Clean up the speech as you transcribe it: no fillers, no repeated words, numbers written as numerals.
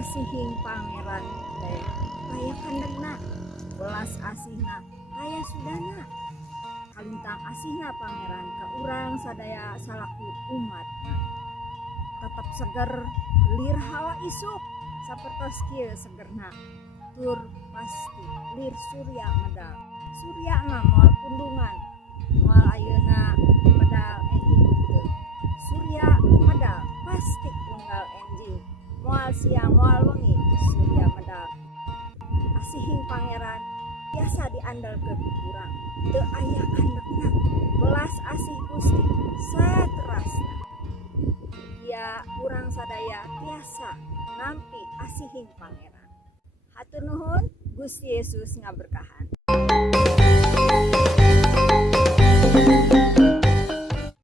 asihing pangeran teh aya kandegna, belas asihna aya sudana, kalintang asihna pangeran ka urang sadaya salaku umatna. Tetap seger lir hawa isuk sapertos kieu segerna, tur pasti lir surya medal. Surya mah moal pundungan, moal ayeuna medal enjing teu. Surya medal pasti unggal enjing, moal siang moal wengi surya medal. Asihing pangeran biasa diandalkeun urang, teu aya kandekna, belas asih Gusti saterasna. Ya urang sadaya tiasa nampi asihing pangeran. Hatur nuhun, Gusti Yesus ngaberkahan.